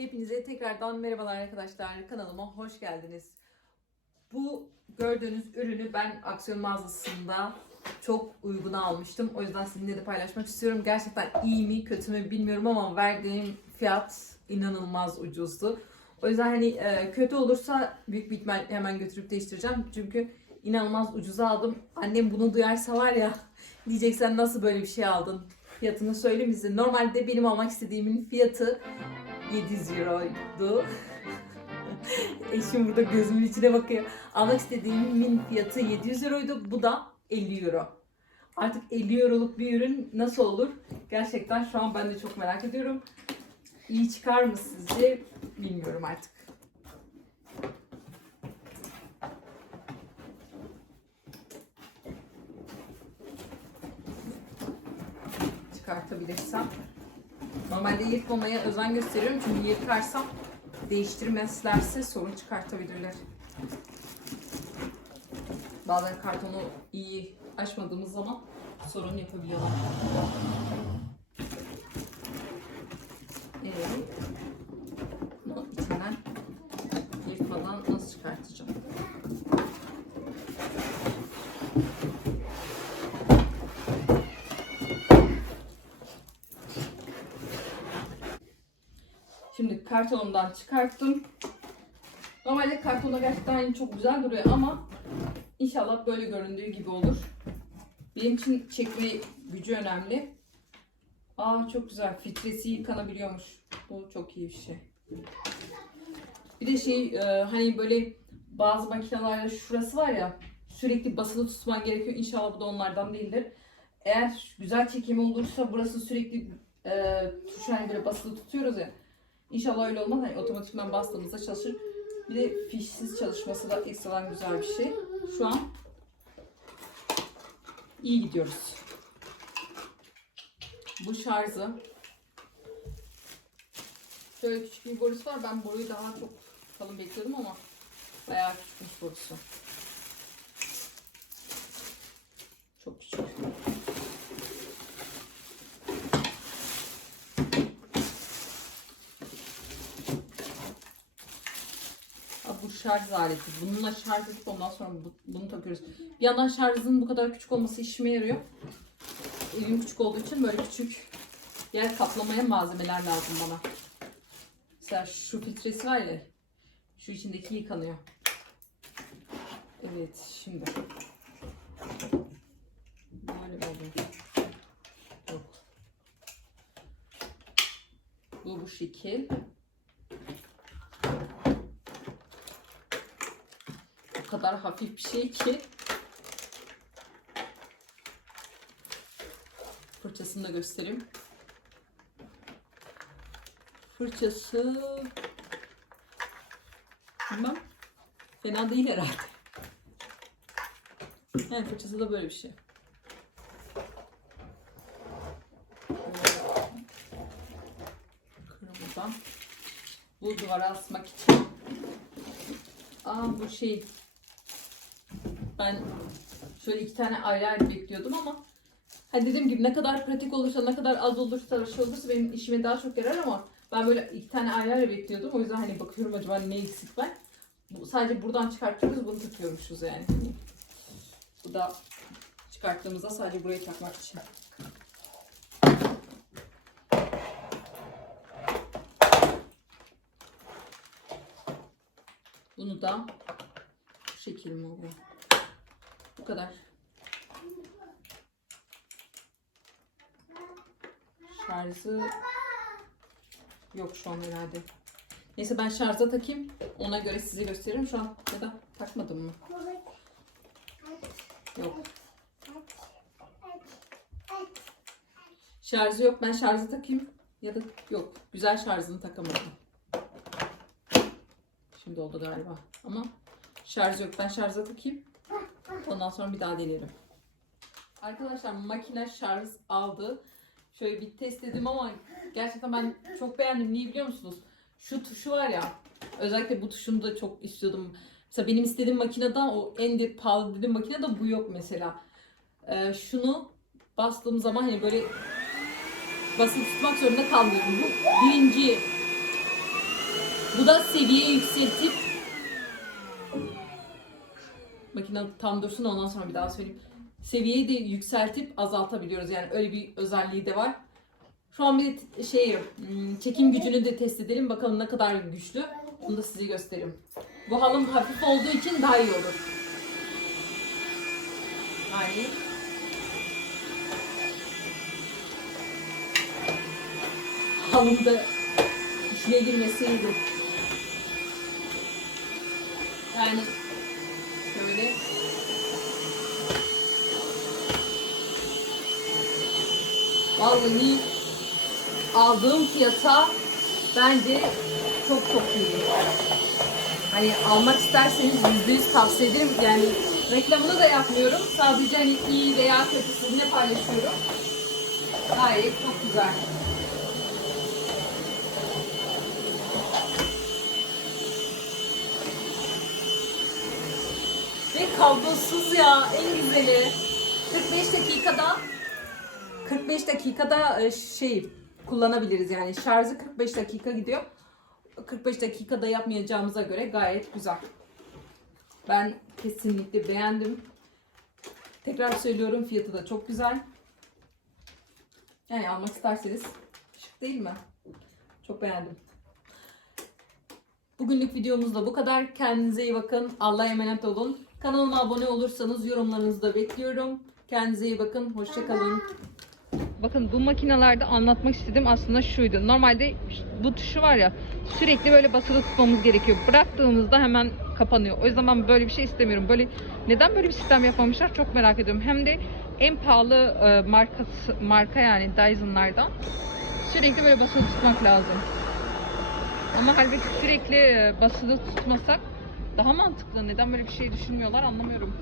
Hepinize tekrardan merhabalar arkadaşlar. Kanalıma hoş geldiniz. Bu gördüğünüz ürünü ben aksiyon mağazasında çok uyguna almıştım. O yüzden sizinle de paylaşmak istiyorum. Gerçekten iyi mi kötü mü bilmiyorum ama verdiğim fiyat inanılmaz ucuzdu. O yüzden hani e, kötü olursa büyük bir ihtimal hemen götürüp değiştireceğim. Çünkü inanılmaz ucuza aldım. Annem bunu duyarsa var ya diyecek sen nasıl böyle bir şey aldın? Fiyatını söyleyeyim size. Normalde benim almak istediğimin fiyatı 700 euroydu. Eşim burada gözümün içine bakıyor. Almak istediğimin fiyatı 700 euroydu. Bu da 50 euro. Artık 50 euroluk bir ürün nasıl olur? Gerçekten şu an ben de çok merak ediyorum. İyi çıkar mı sizce? Bilmiyorum artık. Çıkartabilirsem. Normalde yırtmamaya özen gösteriyorum çünkü yırtarsam değiştirmezlerse sorun çıkartabilirler. Bazen kartonu iyi açmadığımız zaman sorun yapabiliyorlar. Evet. Bunu içinden yırtmadan nasıl çıkartacağım? Şimdi kartonumdan çıkarttım. Normalde kartonda gerçekten çok güzel duruyor ama inşallah böyle göründüğü gibi olur. Benim için çekme gücü önemli. Aa çok güzel. Filtresi yıkanabiliyormuş. Bu çok iyi bir şey. Bir de şey e, hani böyle bazı makinelerde şurası var ya sürekli basılı tutman gerekiyor. İnşallah bu da onlardan değildir. Eğer güzel çekimi olursa burası sürekli e, tuşu hani böyle basılı tutuyoruz ya. İnşallah öyle olmaz. Hani otomatikman bastığımızda çalışır. Bir de fişsiz çalışması da ekstradan güzel bir şey. Şu an iyi gidiyoruz. Bu şarjı. Şöyle küçük bir borusu var. Ben boruyu daha çok kalın bekliyordum ama bayağı küçükmüş borusu. Çok küçük. Ha, bu şarj aleti. Bununla şarj edip ondan sonra bu- bunu takıyoruz. Bir yandan şarjın bu kadar küçük olması işime yarıyor. Evim küçük olduğu için böyle küçük yer kaplamaya malzemeler lazım bana. Mesela şu filtresi var ya. Şu içindeki yıkanıyor. Evet şimdi. Böyle oluyor? Yok. Bu bu şekil. Kadar hafif bir şey ki fırçasını da göstereyim. Fırçası bilmem fena değil herhalde. Yani fırçası da böyle bir şey. Kırmızıdan. Bu duvara asmak için. Aa bu şey ben şöyle iki tane ayrı ayrı bekliyordum ama hani dediğim gibi ne kadar pratik olursa ne kadar az olursa şey olursa benim işime daha çok yarar ama ben böyle iki tane ayrı ayrı bekliyordum. O yüzden hani bakıyorum acaba ne eksik var. Bu, sadece buradan çıkartıyoruz bunu takıyormuşuz yani. Bu da çıkarttığımızda sadece burayı takmak için. Bunu da bu şekil mi oluyor? Kadar. Şarjı yok şu an herhalde. Neyse ben şarja takayım. Ona göre size gösteririm. Şu an ya da takmadım mı? Yok. Şarjı yok. Ben şarjı takayım. Ya da yok. Güzel şarjını takamadım. Şimdi oldu galiba. Ama şarj yok. Ben şarja takayım. Ondan sonra bir daha denerim. Arkadaşlar makine şarj aldı. Şöyle bir test dedim ama gerçekten ben çok beğendim. Niye biliyor musunuz? Şu tuşu var ya. Özellikle bu tuşunu da çok istiyordum. Mesela benim istediğim makinede o en de pahalı dediğim makinede bu yok mesela. Ee, şunu bastığım zaman hani böyle basılı tutmak zorunda kalmıyorum. Bu birinci Bu da seviye yükseltip makine tam dursun ondan sonra bir daha söyleyeyim. Seviyeyi de yükseltip azaltabiliyoruz. Yani öyle bir özelliği de var. Şu an bir şey hmm, çekim gücünü de test edelim. Bakalım ne kadar güçlü. Onu da size göstereyim. Bu halım hafif olduğu için daha iyi olur. Yani halım da içine girmeseydi. Yani şöyle Vallahi aldığım fiyata bence çok çok iyi. Hani almak isterseniz yüzde yüz tavsiye ederim. Yani reklamını da yapmıyorum. Sadece hani iyi veya kötü sizinle paylaşıyorum. Gayet çok güzel. Ve kablosuz ya en güzeli. 45 dakikada 45 dakikada e, şey kullanabiliriz yani şarjı 45 dakika gidiyor. 45 dakikada yapmayacağımıza göre gayet güzel. Ben kesinlikle beğendim. Tekrar söylüyorum fiyatı da çok güzel. Yani almak isterseniz şık değil mi? Çok beğendim. Bugünlük videomuz da bu kadar. Kendinize iyi bakın. Allah'a emanet olun. Kanalıma abone olursanız yorumlarınızı da bekliyorum. Kendinize iyi bakın. Hoşçakalın. Bakın bu makinelerde anlatmak istediğim aslında şuydu. Normalde bu tuşu var ya sürekli böyle basılı tutmamız gerekiyor. Bıraktığımızda hemen kapanıyor. O yüzden ben böyle bir şey istemiyorum. Böyle neden böyle bir sistem yapmamışlar çok merak ediyorum. Hem de en pahalı e, markası marka yani Dyson'lardan sürekli böyle basılı tutmak lazım. Ama halbuki sürekli e, basılı tutmasak daha mantıklı. Neden böyle bir şey düşünmüyorlar anlamıyorum.